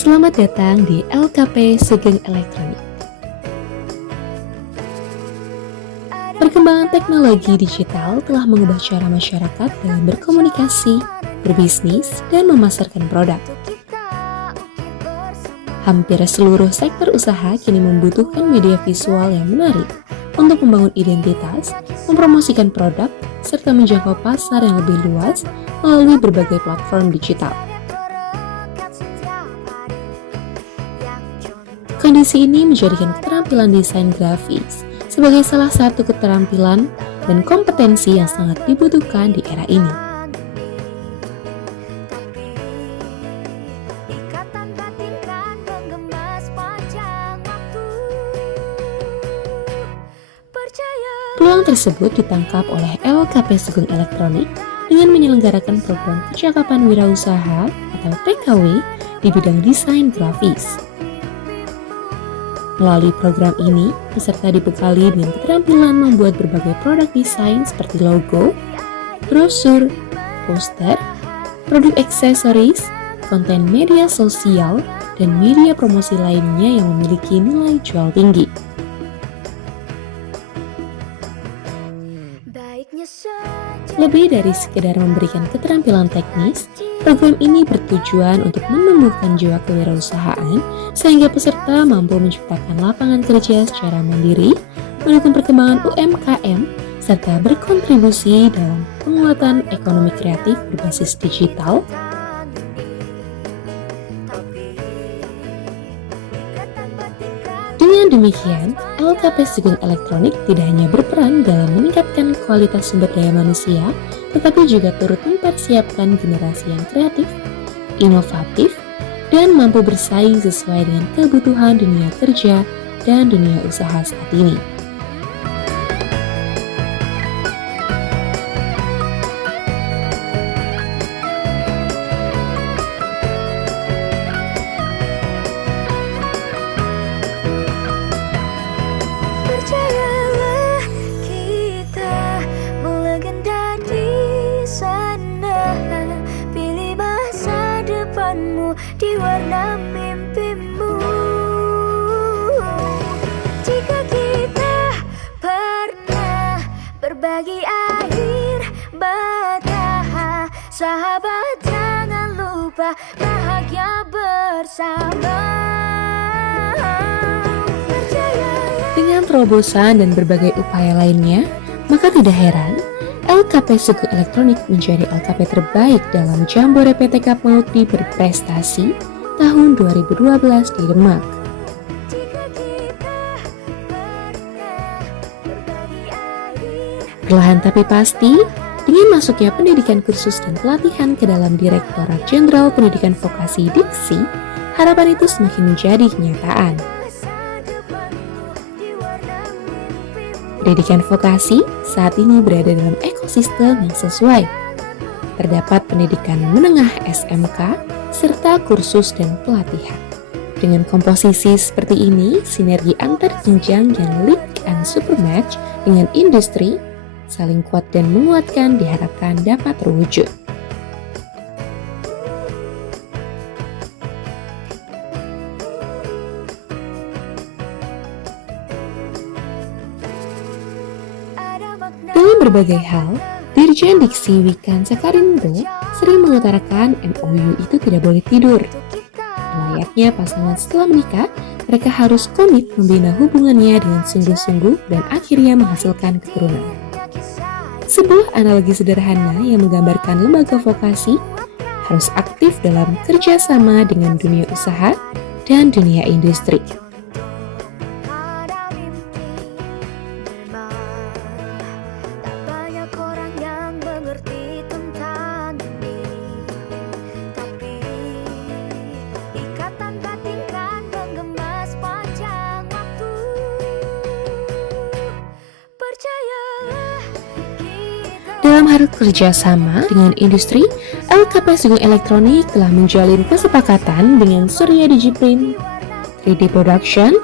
Selamat datang di LKP Sugeng Elektronik. Perkembangan teknologi digital telah mengubah cara masyarakat dalam berkomunikasi, berbisnis, dan memasarkan produk. Hampir seluruh sektor usaha kini membutuhkan media visual yang menarik untuk membangun identitas, mempromosikan produk, serta menjangkau pasar yang lebih luas melalui berbagai platform digital. Kondisi ini menjadikan keterampilan desain grafis sebagai salah satu keterampilan dan kompetensi yang sangat dibutuhkan di era ini. Peluang tersebut ditangkap oleh LKP Sugeng Elektronik dengan menyelenggarakan program Kecakapan Wirausaha atau PKW di bidang desain grafis. Melalui program ini, peserta dibekali dengan keterampilan membuat berbagai produk desain seperti logo, brosur, poster, produk aksesoris, konten media sosial, dan media promosi lainnya yang memiliki nilai jual tinggi. Lebih dari sekedar memberikan keterampilan teknis, program ini bertujuan untuk menumbuhkan jiwa kewirausahaan sehingga peserta mampu menciptakan lapangan kerja secara mandiri, mendukung perkembangan UMKM, serta berkontribusi dalam penguatan ekonomi kreatif berbasis digital. Dengan demikian, LKP Sugeng Elektronik tidak hanya berperan dalam meningkatkan kualitas sumber daya manusia, tetapi juga turut mempersiapkan generasi yang kreatif, inovatif, dan mampu bersaing sesuai dengan kebutuhan dunia kerja dan dunia usaha saat ini. Percayalah, kita melegenda di sana. Pilih masa depanmu di warna mimpimu. Jika kita pernah berbagi air mata, sahabat jangan lupa bahagia bersama. Dengan terobosan dan berbagai upaya lainnya, maka tidak heran LKP Sugeng Elektronik menjadi LKP terbaik dalam Jambore PTK Multi berprestasi tahun 2012 di Demak. Perlahan tapi pasti, dengan masuknya pendidikan kursus dan pelatihan ke dalam Direktorat Jenderal Pendidikan Vokasi Diksi, harapan itu semakin menjadi kenyataan. Pendidikan vokasi saat ini berada dalam ekosistem yang sesuai. Terdapat pendidikan menengah SMK, serta kursus dan pelatihan. Dengan komposisi seperti ini, sinergi antar jenjang yang link and supermatch dengan industri, saling kuat dan menguatkan diharapkan dapat terwujud. Dalam berbagai hal, Dirjen Diksi Wikan Sakarindo sering mengutarakan MOU itu tidak boleh tidur. Layaknya pasangan setelah menikah, mereka harus komit membina hubungannya dengan sungguh-sungguh dan akhirnya menghasilkan keturunan. Sebuah analogi sederhana yang menggambarkan lembaga vokasi harus aktif dalam kerjasama dengan dunia usaha dan dunia industri. Dalam hal kerjasama dengan industri, LKP Sugeng Elektronik telah menjalin kesepakatan dengan Surya Digiprint, 3D Production,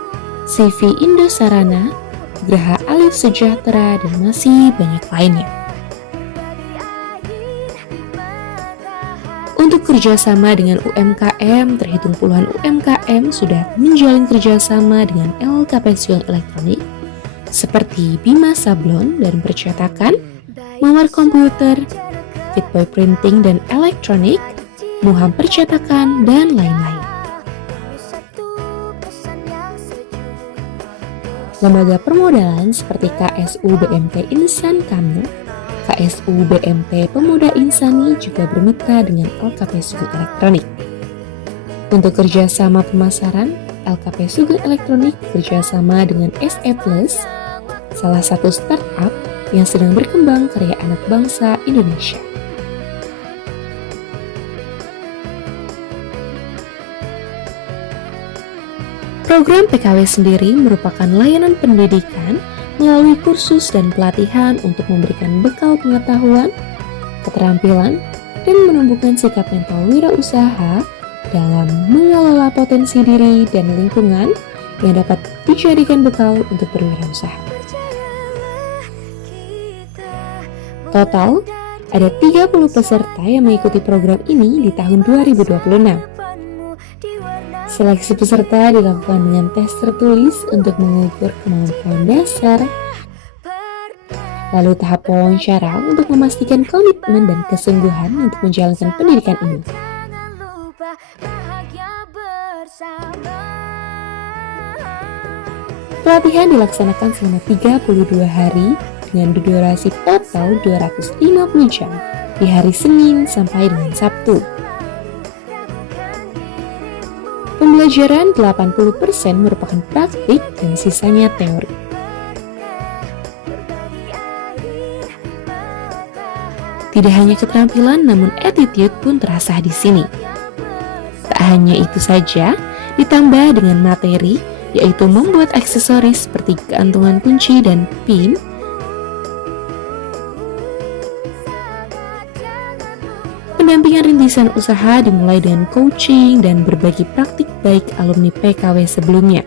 CV Indosarana, Graha Alif Sejahtera, dan masih banyak lainnya. Untuk kerjasama dengan UMKM, terhitung puluhan UMKM sudah menjalin kerjasama dengan LKP Sugeng Elektronik seperti Bima Sablon dan Percetakan, Mawar Komputer, Fitboy Printing dan Elektronik, Muham Percetakan, dan lain-lain. Lembaga permodalan seperti KSU BMT Insan Kamil, KSU BMT Pemuda Insani juga bermitra dengan LKP Sugeng Elektronik. Untuk kerjasama pemasaran, LKP Sugeng Elektronik kerjasama dengan SE Plus, salah satu startup yang sedang berkembang karya anak bangsa Indonesia. Program PKW sendiri merupakan layanan pendidikan melalui kursus dan pelatihan untuk memberikan bekal pengetahuan, keterampilan, dan menumbuhkan sikap mental wirausaha dalam mengelola potensi diri dan lingkungan yang dapat dijadikan bekal untuk berwirausaha. Total, ada 30 peserta yang mengikuti program ini di tahun 2026. Seleksi peserta dilakukan dengan tes tertulis untuk mengukur kemampuan dasar, lalu tahap wawancara untuk memastikan komitmen dan kesungguhan untuk menjalankan pendidikan ini. Pelatihan dilaksanakan selama 32 hari dengan durasi total 250 jam di hari Senin sampai dengan Sabtu. Pembelajaran 80% merupakan praktik dan sisanya teori. Tidak hanya keterampilan, namun attitude pun terasa di sini. Tak hanya itu saja, ditambah dengan materi, yaitu membuat aksesoris seperti gantungan kunci dan pin, pendampingan rintisan usaha dimulai dengan coaching dan berbagi praktik baik alumni PKW sebelumnya.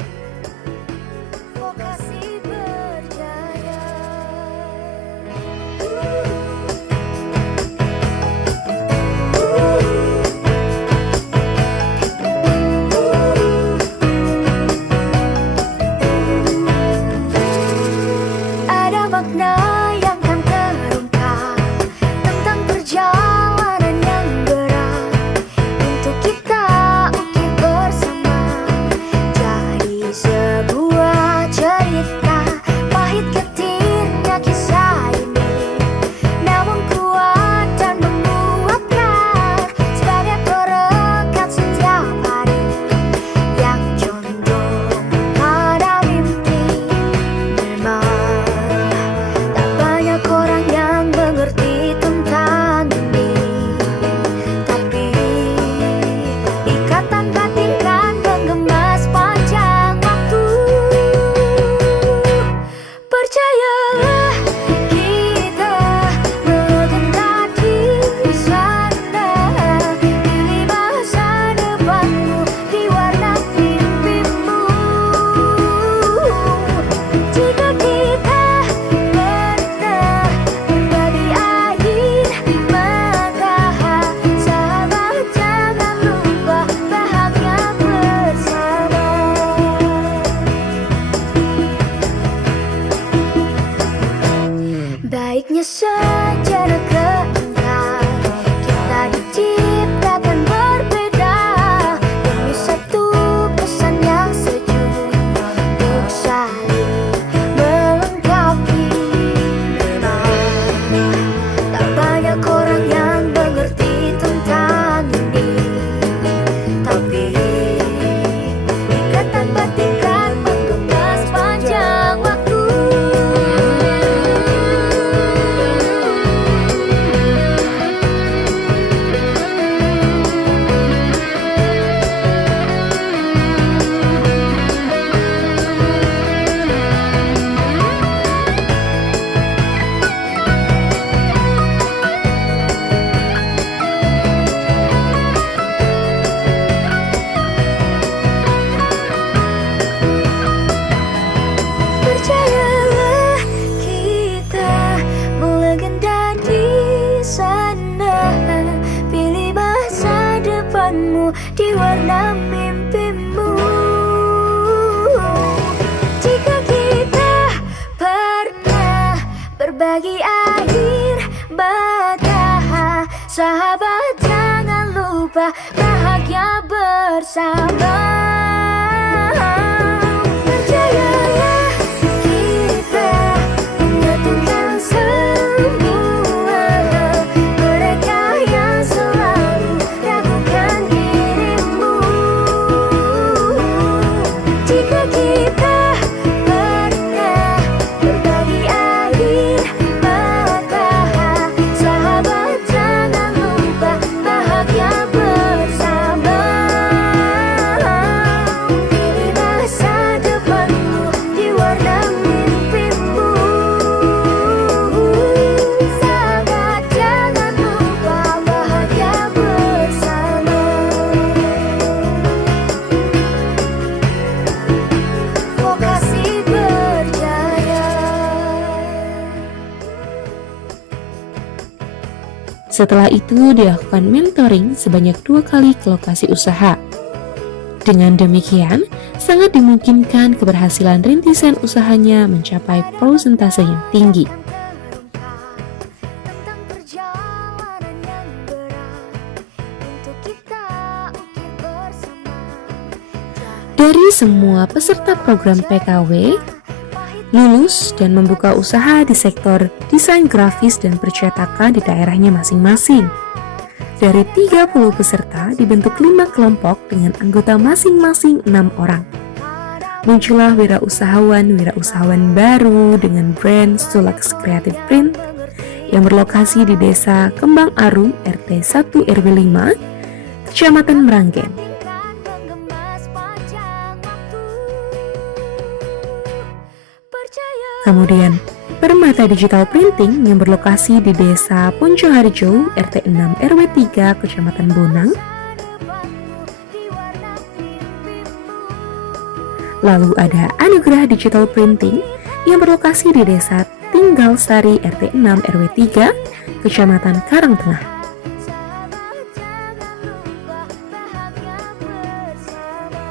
Ada makna yang kan terungkap tentang perjalanan yang berat untuk kita ukir bersama. Jadi bersama. Percayalah kita menyatukan semua mereka yang selalu ragukan dirimu. Jika kita pernah berbagi air mata, sahabat jangan lupa bahagia bersama. Kini masa depanmu diwarna mimpimu. Sahabat jangan lupa bahagia bersama. Vokasi berjaya. Setelah itu dilakukan mentoring sebanyak 2 kali ke lokasi usaha. Dengan demikian, sangat dimungkinkan keberhasilan rintisan usahanya mencapai persentase yang tinggi. Tentang perjalanan yang berat untuk kita ukir bersama. Dari semua peserta program PKW, lulus dan membuka usaha di sektor desain grafis dan percetakan di daerahnya masing-masing. Dari 30 peserta dibentuk 5 kelompok dengan anggota masing-masing 6 orang. Muncullah wirausahawan baru dengan brand Sulaks Creative Print yang berlokasi di Desa Kembang Arum, RT 1 RW 5, Kecamatan Meranggen. Mengemas panjang waktu. Percaya Kemudian, Permata Digital Printing yang berlokasi di Desa Poncoharjo, RT 6 RW 3, Kecamatan Bonang. depanmu diwarna mimpimu. Lalu ada Anugerah Digital Printing yang berlokasi di Desa Tinggal Sari, RT 6 RW 3, Kecamatan Karangtengah. Sahabat jangan lupa bahagia bersama.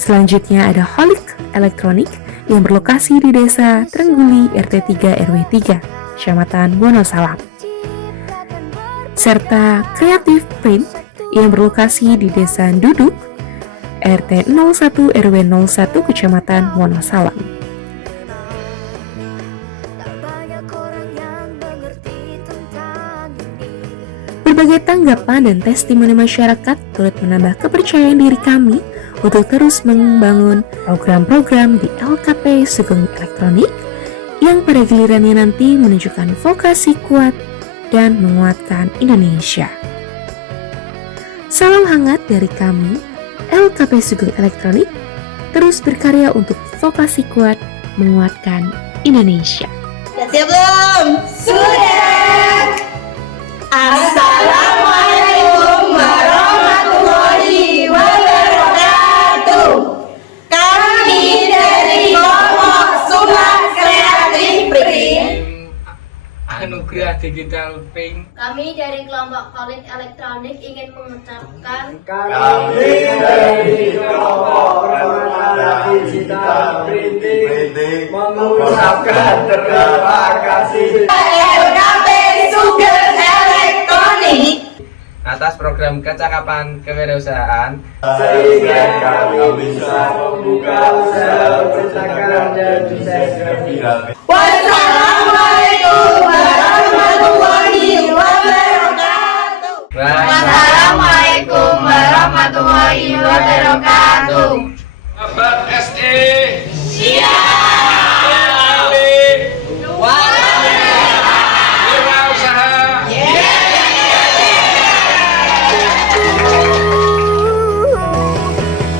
Selanjutnya ada Holic Elektronik yang berlokasi di Desa Trengguli, RT 3 RW 3, Kecamatan Wonosalam. Ciptakan Serta Creative Print yang berlokasi di Desa Duduk, RT 01 RW 01, Kecamatan Wonosalam. tak banyak orang yang mengerti tentang ini. Berbagai tanggapan dan testimoni masyarakat turut menambah kepercayaan diri kami untuk terus membangun program-program di LKP Sugeng Elektronik yang pada gilirannya nanti menunjukkan vokasi kuat dan menguatkan Indonesia. Salam hangat dari kami, LKP Sugeng Elektronik, terus berkarya untuk vokasi kuat menguatkan Indonesia. Udah siap belum? Sudah! Assalamualaikum warahmatullahi wabarakatuh. Kami dari kelompok Sulaks Creative Print. Anugerah Digital Print. Kami dari kelompok Kolit Elektronik ingin mengucapkan Kami dari kelompok Permata Digital Printing mengucapkan terima kasih LKP Sugeng Elektronik Atas program kecakapan kewirausahaan sehingga kami bisa membuka usaha percetakan dan desain grafis. Wassalamualaikum warahmatullahi wabarakatuh. Wassalamualaikum warahmatullahi wabarakatuh. Sahabat SE Siap. Wirausaha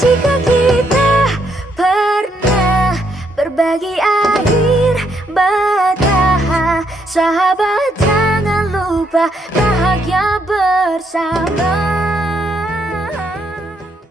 Jika kita pernah berbagi air mata, sahabat jangan lupa bahagia bersama.